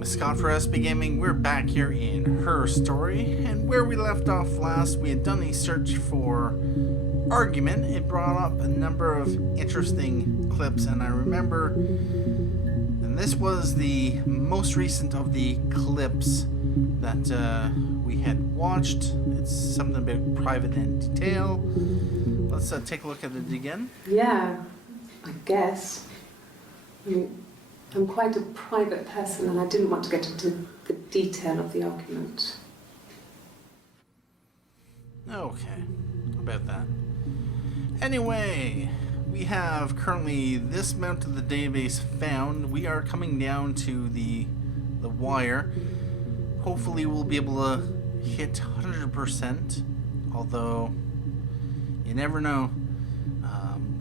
name is Scott for SB Gaming. We're back here in Her Story, and where we left off last, we had done a search for argument. It brought up a number of interesting clips, and I remember, and this was the most recent of the clips that we had watched. It's something about private and detail. Let's take a look at it again. Yeah, I guess. I mean, I'm quite a private person and I didn't want to get into the detail of the argument. Okay, about that. Anyway, we have currently this amount of the database found. We are coming down to the wire. Hopefully we'll be able to hit 100%, although you never know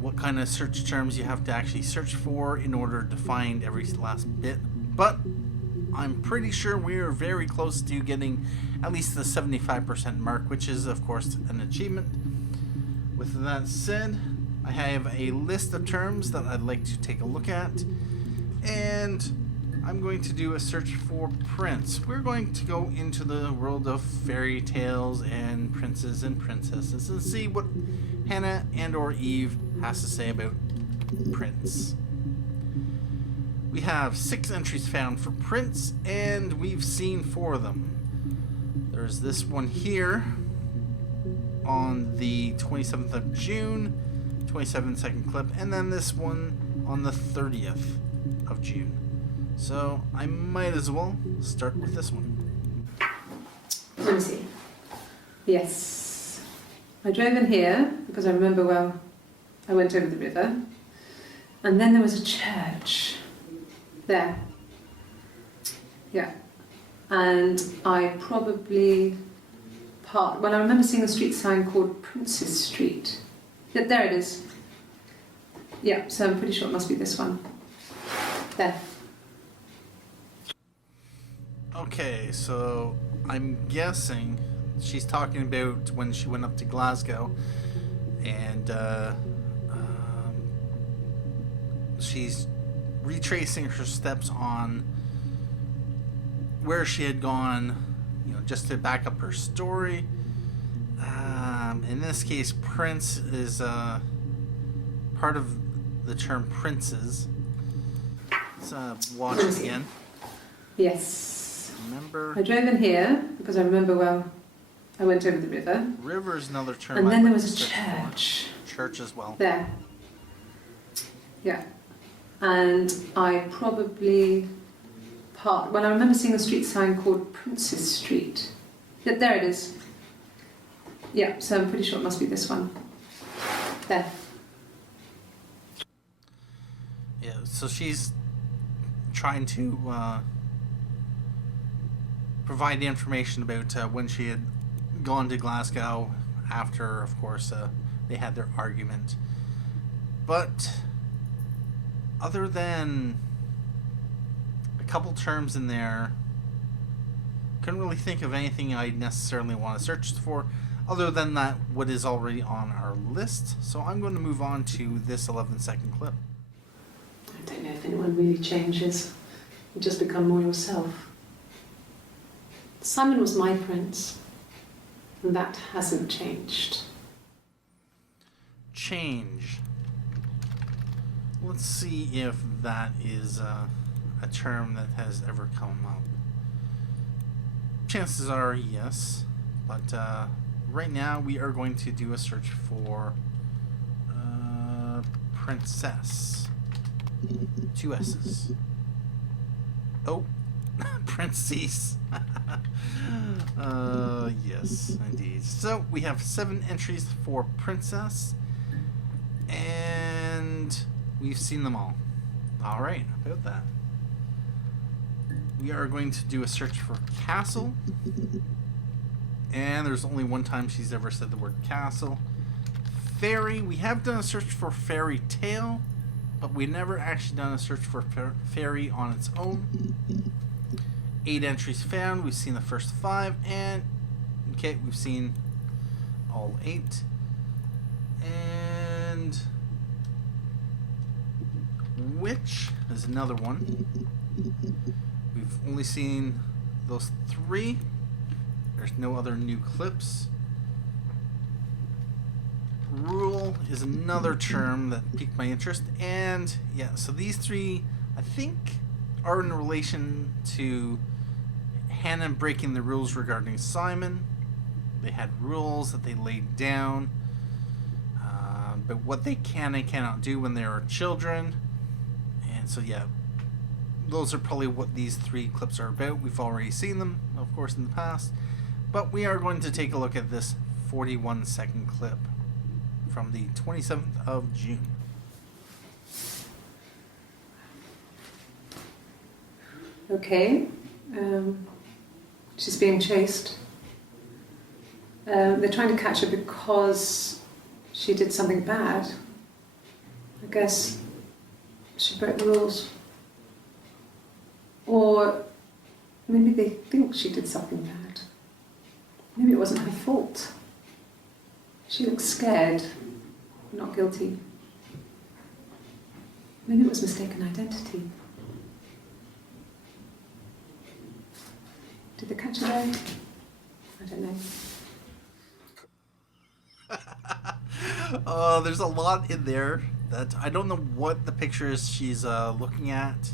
what kind of search terms you have to actually search for in order to find every last bit. But I'm pretty sure we're very close to getting at least the 75% mark, which is of course an achievement. With that said, I have a list of terms that I'd like to take a look at, and I'm going to do a search for prince. We're going to go into the world of fairy tales and princes and princesses and see what Hannah and or Eve has to say about prince. We have 6 entries found for prince, and we've seen 4 of them. There's this one here on the 27th of June, 27-second clip, and then this one on the 30th of June. So I might as well start with this one. Let me see. Yes. I drove in here because I remember well I went over the river, and then there was a church there. Yeah. And I probably parked, well, I remember seeing a street sign called Princess Street. Yeah, there it is. Yeah, so I'm pretty sure it must be this one. There. Okay, so I'm guessing she's talking about when she went up to Glasgow, and she's retracing her steps on where she had gone, you know, just to back up her story. In this case, prince is part of the term princes. Let's watch it again. Yes. Remember? I drove in here because I remember well I went over the river. River is another term. And then there was a church. Church as well. There. Yeah. And I probably parked, well, I remember seeing a street sign called Princess Street. Yeah, there it is. Yeah, so I'm pretty sure it must be this one. There. Yeah, so she's trying to provide information about when she had gone to Glasgow after, of course, they had their argument. But other than a couple terms in there, couldn't really think of anything I necessarily want to search for other than that what is already on our list. So I'm going to move on to this 11-second clip. I don't know if anyone really changes. You just become more yourself. Simon was my prince, and that hasn't changed. Change. Let's see if that is a term that has ever come up. Chances are yes, but right now we are going to do a search for princess. 2 S's. Oh, princess. Yes, indeed. So we have 7 entries for princess, and we've seen them all. All right, about that. We are going to do a search for castle, and there's only one time she's ever said the word castle. Fairy, we have done a search for fairy tale, but we've never actually done a search for fairy on its own. 8 entries found. We've seen the first 5, and okay, we've seen all 8. And witch is another one. We've only seen those 3. There's no other new clips. Rule is another term that piqued my interest. And yeah, so these 3, I think, are in relation to Hannah breaking the rules regarding Simon. They had rules that they laid down, but what they can and cannot do when they are children. And so yeah, those are probably what these 3 clips are about. We've already seen them, of course, in the past, but we are going to take a look at this 41-second clip from the 27th of June. Okay, she's being chased. They're trying to catch her because she did something bad. I guess she broke the rules. Or maybe they think she did something bad. Maybe it wasn't her fault. She looks scared, not guilty. Maybe it was mistaken identity. Did they catch her there? I don't know. There's a lot in there that I don't know what the picture is she's looking at.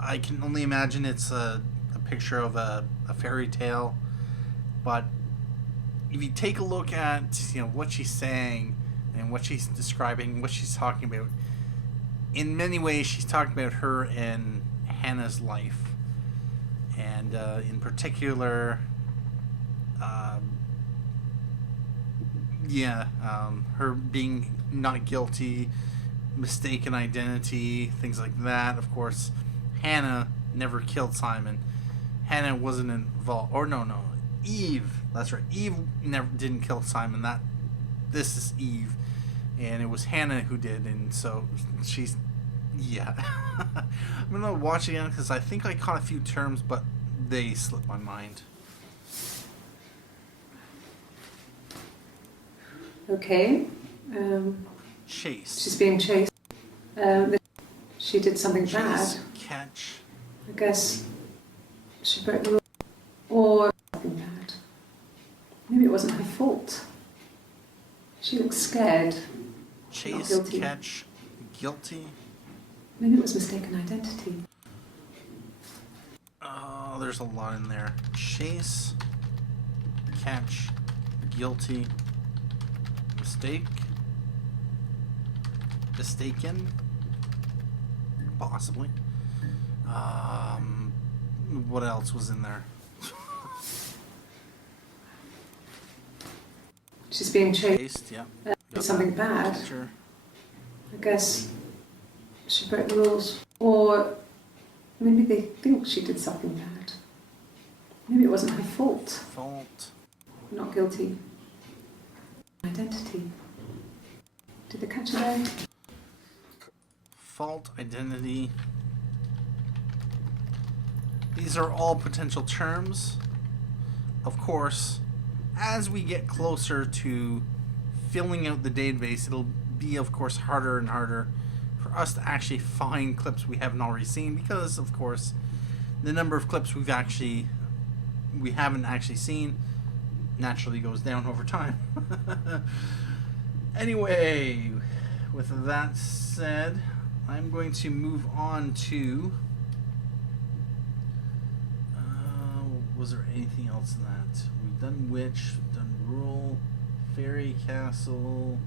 I can only imagine it's a picture of a fairy tale. But if you take a look at what she's saying and what she's describing, what she's talking about, in many ways she's talking about her and Hannah's life, and in particular, her being not guilty, mistaken identity, things like that. Of course, Hannah never killed Simon. Hannah wasn't involved. Or no, Eve. That's right. Eve never didn't kill Simon. This is Eve, and it was Hannah who did. And so she's, yeah. I'm gonna watch again because I think I caught a few terms, but they slipped my mind. Okay. Chase. She's being chased. She did something bad. Catch. I guess she broke the rules. Or something bad. Maybe it wasn't her fault. She looks scared. Chase. Guilty. Catch. Guilty. Maybe it was mistaken identity. Oh, there's a lot in there. Chase. Catch. Guilty. Mistake. Mistaken. Possibly. What else was in there? She's being chased. Yeah. Did something bad. Sure. I guess she broke the rules. Or maybe they think she did something bad. Maybe it wasn't her fault. Not guilty. Identity. Did they catch her there? Fault, identity. These are all potential terms. Of course, as we get closer to filling out the database, it'll be, of course, harder and harder for us to actually find clips we haven't already seen because, of course, the number of clips we haven't actually seen naturally goes down over time. Anyway, with that said, I'm going to move on to... was there anything else in that? We've done Witch, we've done Rule, Fairy Castle.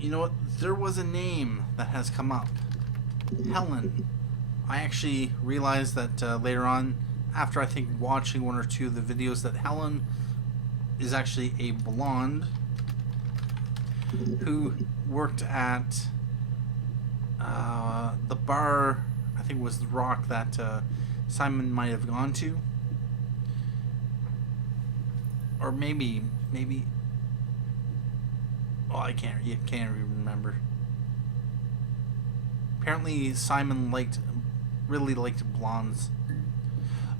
You know what? There was a name that has come up. Helen. I actually realized that later on, after I think watching one or two of the videos, that Helen is actually a blonde who worked at the bar, I think it was the Rock, that Simon might have gone to. Or maybe oh, I can't remember. Apparently Simon really liked blondes.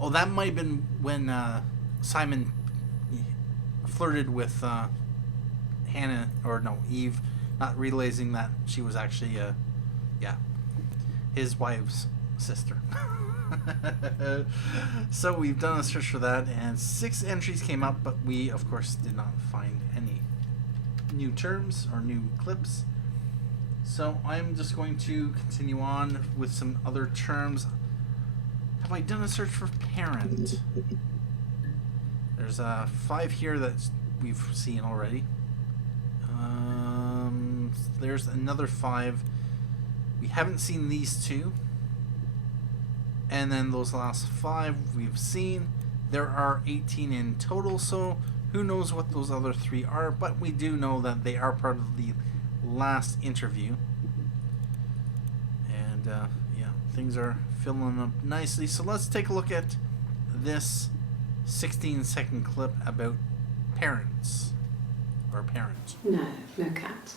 Oh, that might have been when Simon flirted with Hannah, or no, Eve, not realizing that she was actually his wife's sister. So we've done a search for that, and 6 entries came up, but we, of course, did not find any new terms or new clips. So I'm just going to continue on with some other terms. Have I done a search for parent? There's 5 here that we've seen already. There's another 5. We haven't seen these 2. And then those last 5 we've seen. There are 18 in total, so who knows what those other 3 are, but we do know that they are part of the last interview. And yeah, things are filling up nicely. So let's take a look at this 16-second clip about parents. Or parent. No, no cat.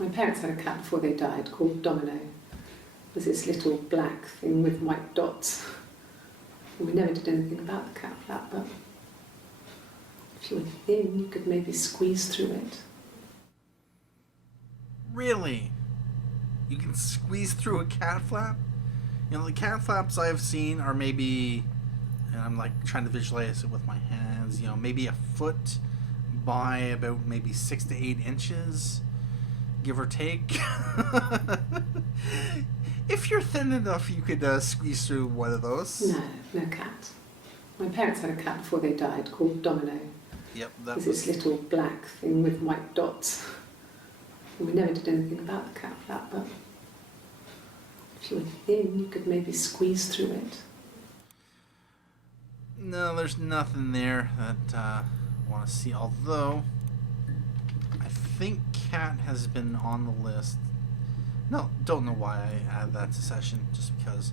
My parents had a cat before they died called Domino. It was this little black thing with white dots. And we never did anything about the cat flap, but if you were thin, you could maybe squeeze through it. Really? You can squeeze through a cat flap? You know, the cat flaps I've seen are maybe, and I'm like trying to visualize it with my hands, you know, maybe a foot by about maybe 6 to 8 inches, give or take. If you're thin enough, you could squeeze through one of those. No, no cat. My parents had a cat before they died called Domino. Yep, It that was was... this little black thing with white dots. And we never did anything about the cat flap, but if you were thin, you could maybe squeeze through it. No, there's nothing there that I want to see, although I think cat has been on the list. No, don't know why I added that to session, just because.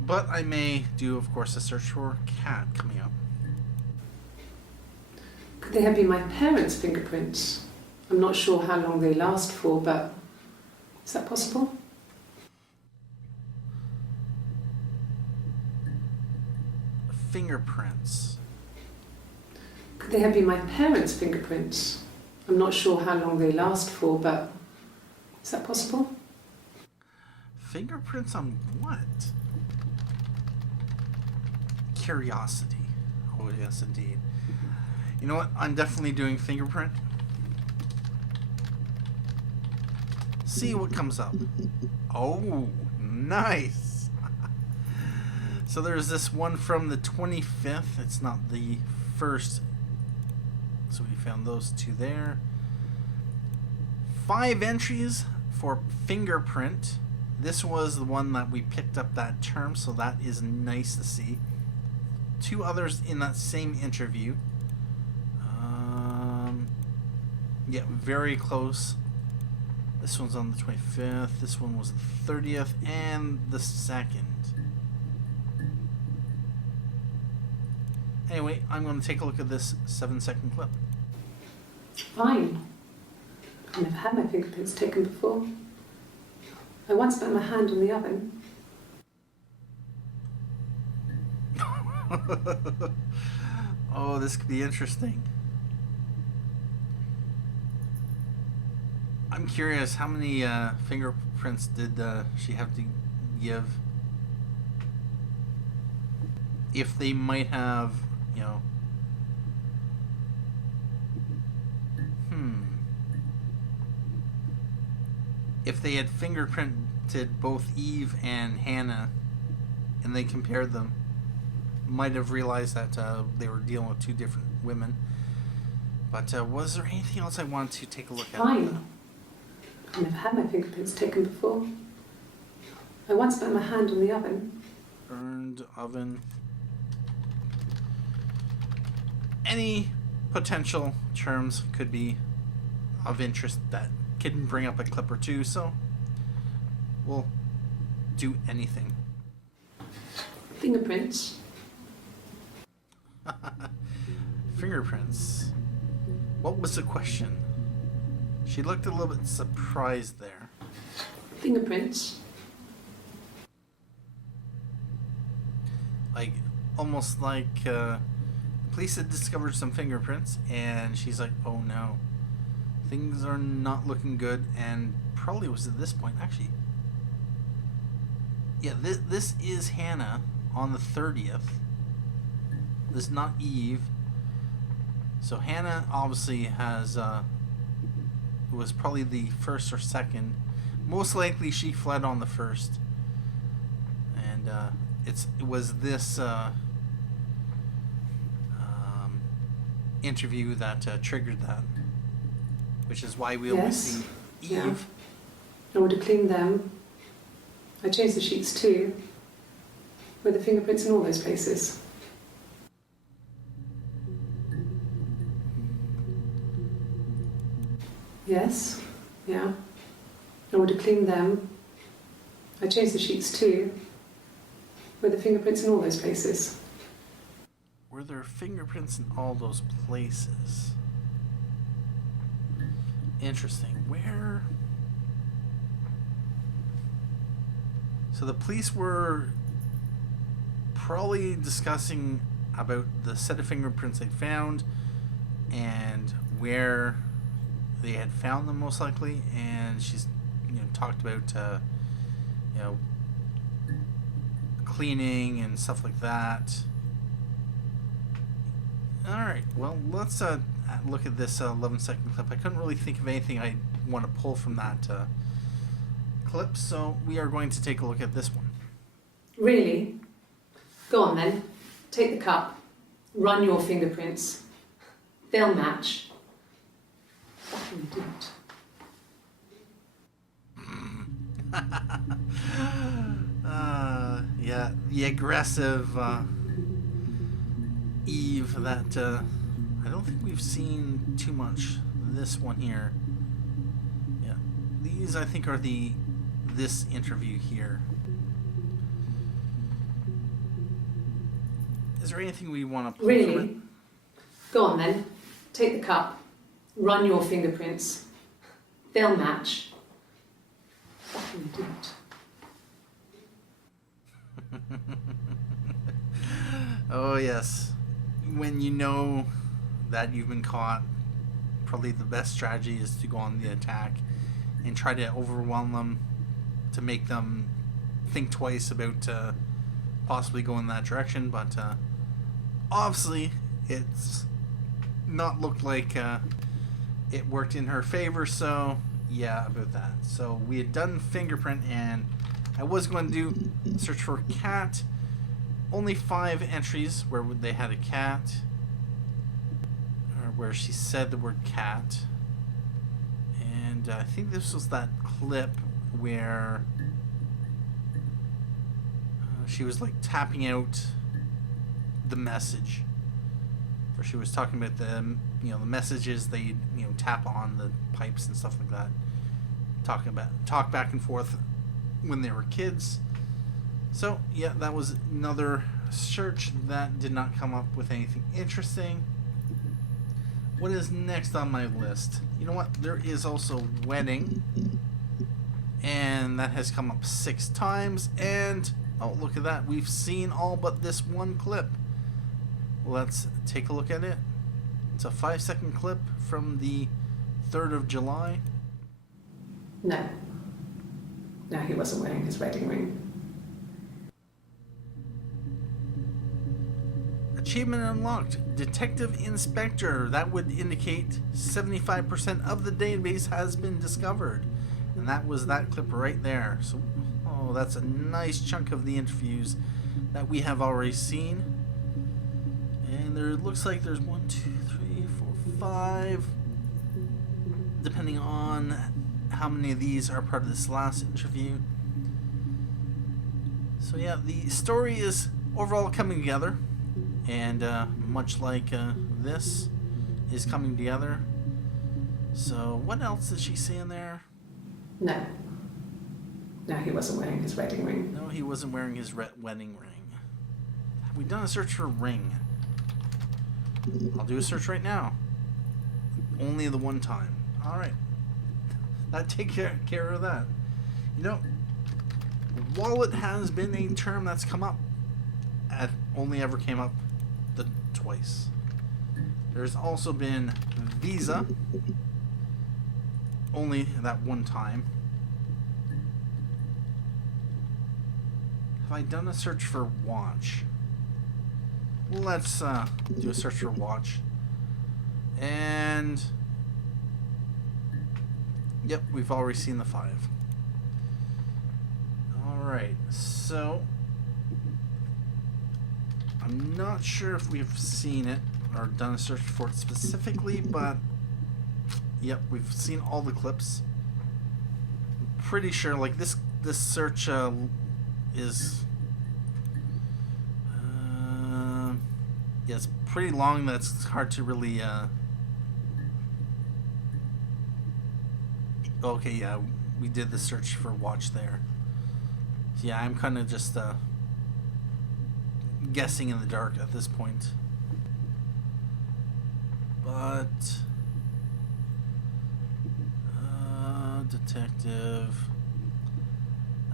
But I may do, of course, a search for cat coming up. Could they have been my parents' fingerprints? I'm not sure how long they last for, but is that possible? Fingerprints. Could they have been my parents' fingerprints? I'm not sure how long they last for, but is that possible? Fingerprints on what? Curiosity. Oh, yes, indeed. You know what? I'm definitely doing fingerprint. See what comes up. Oh, nice. So there's this one from the 25th. It's not the first. So we found those 2 there. 5 entries for fingerprint. This was the one that we picked up that term, so that is nice to see. 2 others in that same interview. Yeah, very close. This one's on the 25th. This one was the 30th and the 2nd. Anyway, I'm going to take a look at this 7-second clip. Fine. I've never had my fingerprints taken before. I once put my hand on the oven. Oh, this could be interesting. I'm curious, how many fingerprints did she have to give? If they might have, you know... If they had fingerprinted both Eve and Hannah, and they compared them, might have realized that they were dealing with 2 different women. But was there anything else I wanted to take a look at? Fine. I've never had my fingerprints taken before. I once put my hand on the oven. Burned oven. Any potential terms could be of interest that can bring up a clip or 2, so we'll do anything. Fingerprints. Fingerprints. What was the question? She looked a little bit surprised there. Fingerprints. Like, almost like police had discovered some fingerprints, and she's like, oh no. Things are not looking good, and probably was at this point, actually. Yeah, this is Hannah on the 30th. This is not Eve. So Hannah obviously has was probably the first or second. Most likely she fled on the first. And it was this interview that triggered that, which is why we always see Eve. Yeah. I would have cleaned them. I changed the sheets too, with the fingerprints in all those places. Yes, yeah. I would have cleaned them. I changed the sheets too, with the fingerprints in all those places. Were there fingerprints in all those places? Interesting. Where? So the police were probably discussing about the set of fingerprints they found and where they had found them, most likely. And she's, talked about, cleaning and stuff like that. All right. Well, let's look at this 11-second clip. I couldn't really think of anything I want to pull from that clip, so we are going to take a look at this one. Really? Go on then. Take the cup. Run your fingerprints. They'll match. Fucking idiot. Yeah, the aggressive Eve that I don't think we've seen too much. This one here. Yeah, these I think are this interview here. Is there anything we want to pull from it? Really? Go on then. Take the cup. Run your fingerprints. They'll match. Fucking idiot. Oh yes, when you know that you've been caught, probably the best strategy is to go on the attack and try to overwhelm them, to make them think twice about possibly going that direction. But obviously it's not looked like it worked in her favor, so yeah, about that. So we had done fingerprint, and I was going to do search for cat. Only 5 entries where they had a cat, or where she said the word cat. And I think this was that clip where she was like tapping out the message, where she was talking about the the messages they tap on the pipes and stuff like that, talk back and forth when they were kids. So yeah, that was another search that did not come up with anything interesting. What is next on my list? You know what? There is also wedding, and that has come up 6 times. And oh, look at that! We've seen all but this one clip. Let's take a look at it. It's a 5-second clip from the 3rd of July. No. No, he wasn't wearing his wedding ring. Achievement unlocked. Detective Inspector. That would indicate 75% of the database has been discovered. And that was that clip right there. So, oh, that's a nice chunk of the interviews that we have already seen. And there looks like there's 1, 2, 3, 4, 5. Depending on how many of these are part of this last interview. So yeah, the story is overall coming together, and much like this is coming together. So what else did she say in there? No. No, he wasn't wearing his wedding ring. No, he wasn't wearing his wedding ring. Have we done a search for ring? I'll do a search right now. Only the one time. Alright. That take care of that. Wallet has been a term that's come up. Only ever came up twice. There's also been Visa. Only that one time. Have I done a search for watch? Let's do a search for watch. And yep, we've already seen the 5. Alright, so I'm not sure if we've seen it or done a search for it specifically, but yep, we've seen all the clips. I'm pretty sure like this search is yeah, it's pretty long. That's hard to really okay, yeah, we did the search for watch there. So yeah, I'm kind of just guessing in the dark at this point. But detective,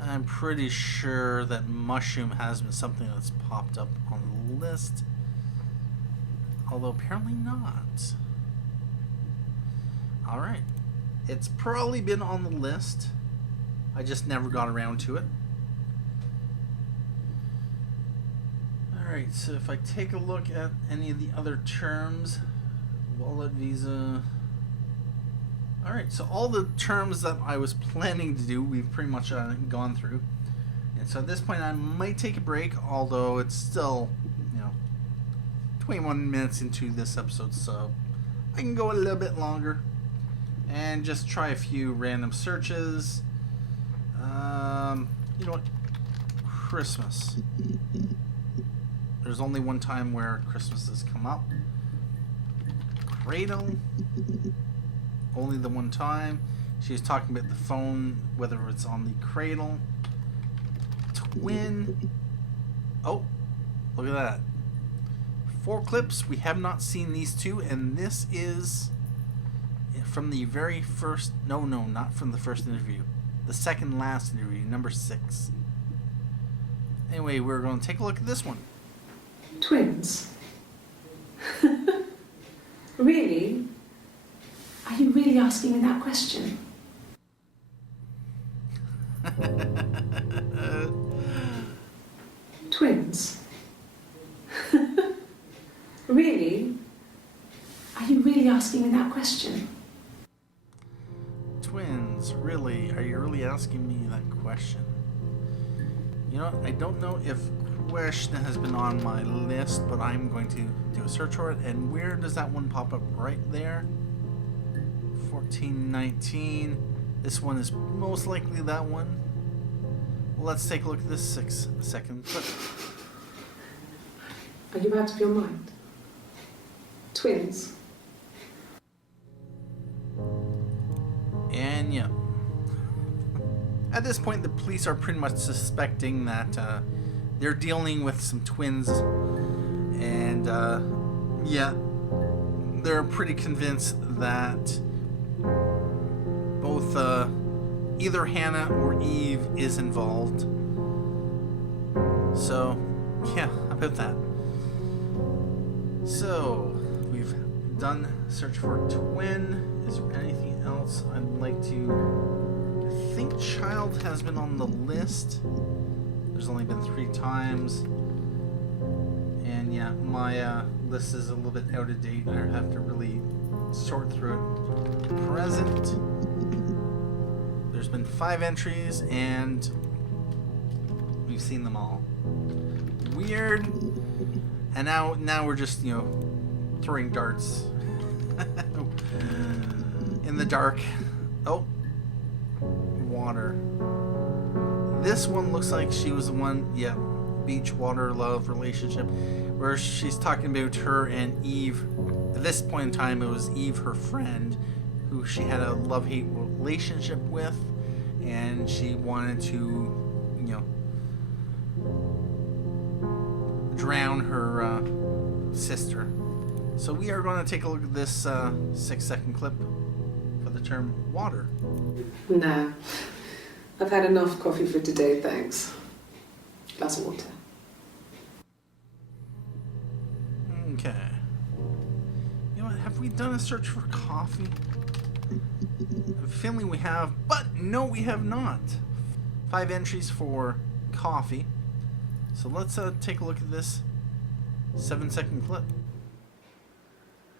I'm pretty sure that mushroom has been something that's popped up on the list, although apparently not. Alright, it's probably been on the list, I just never got around to it. Alright, so if I take a look at any of the other terms, wallet, visa. Alright, so all the terms that I was planning to do, we've pretty much gone through. And so at this point, I might take a break, although it's still, 21 minutes into this episode, so I can go a little bit longer and just try a few random searches. You know what? Christmas. There's only one time where Christmas has come up. Cradle. Only the one time. She was talking about the phone, whether it's on the cradle. Twin. Oh, look at that. 4 clips. We have not seen these 2, and this is from the very first. No, not from the first interview. The second last interview, number 6. Anyway, we're going to take a look at this one. Twins? Really? Are you really asking me that question? Twins? Really? Are you really asking me that question? Twins, really? Are you really asking me that question? You know, I don't know if question has been on my list, but I'm going to do a search for it. And where does that one pop up? Right there. 1419. This one is most likely that one. Well, let's take a look at this 6-second clip. Are you out of your mind? Twins? And yeah. At this point, the police are pretty much suspecting that they're dealing with some twins. And yeah, they're pretty convinced that both either Hannah or Eve is involved. So, yeah, about that. So, we've done search for twin. Is there anything else I'd like to... I think child has been on the list. There's only been 3 times. And yeah, my list is a little bit out of date. I have to really sort through it. Present. There's been 5 entries and we've seen them all. Weird. And now we're just, throwing darts in the dark. Oh, water. This one looks like she was the one, yeah, beach, water, love, relationship, where she's talking about her and Eve. At this point in time, it was Eve, her friend, who she had a love-hate relationship with, and she wanted to, drown her sister. So we are going to take a look at this 6-second clip for the term water. No. I've had enough coffee for today, thanks. Glass of water. Okay. You know what? Have we done a search for coffee? I'm feeling we have, but no, we have not. 5 entries for coffee. So let's take a look at this 7-second clip.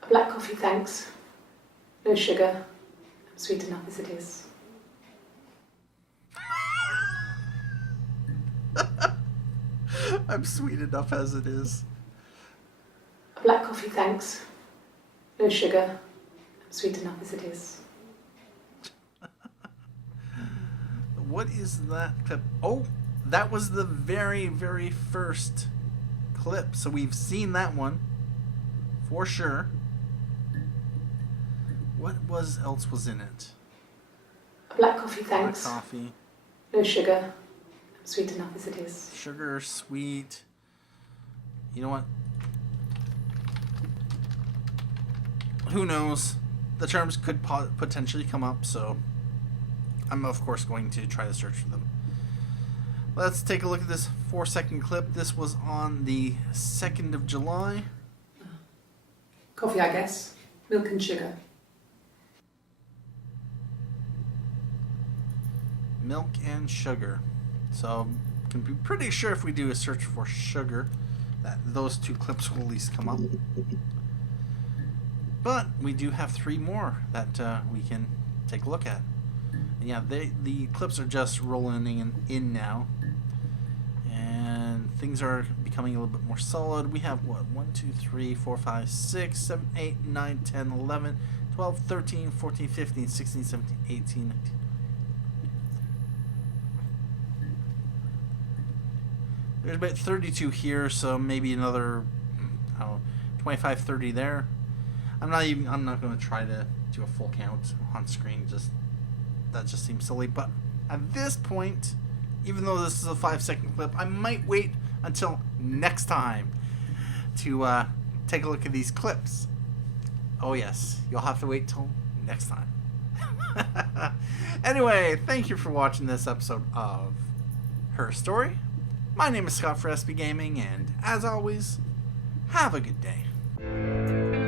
A black coffee, thanks. No sugar. I'm sweet enough as it is. I'm sweet enough as it is. A black coffee, thanks. No sugar. I'm sweet enough as it is. What is that clip? Oh, that was the very, very first clip. So we've seen that one for sure. What else was in it? A black coffee, thanks. Black coffee. No sugar. I'm sweet enough as it is. Sugar, sweet. You know what? Who knows? The terms could potentially come up, so I'm of course going to try to search for them. Let's take a look at this 4-second clip. This was on the 2nd of July. Coffee, I guess. Milk and sugar. Milk and sugar. So can be pretty sure if we do a search for sugar that those two clips will at least come up. But we do have 3 more that we can take a look at. And yeah, the clips are just rolling in now. And things are becoming a little bit more solid. We have what? 1, 2, 3, 4, 5, 6, 7, 8, 9, 10, 11, 12, 13, 14, 15, 16, 17, 18, 19. There's about 32 here, so maybe another, I don't know, 25, 30 there. I'm not going to try to do a full count on screen. That just seems silly. But at this point, even though this is a 5-second clip, I might wait until next time to take a look at these clips. Oh yes, you'll have to wait till next time. Anyway, thank you for watching this episode of Her Story. My name is Scott for SB Gaming, and as always, have a good day.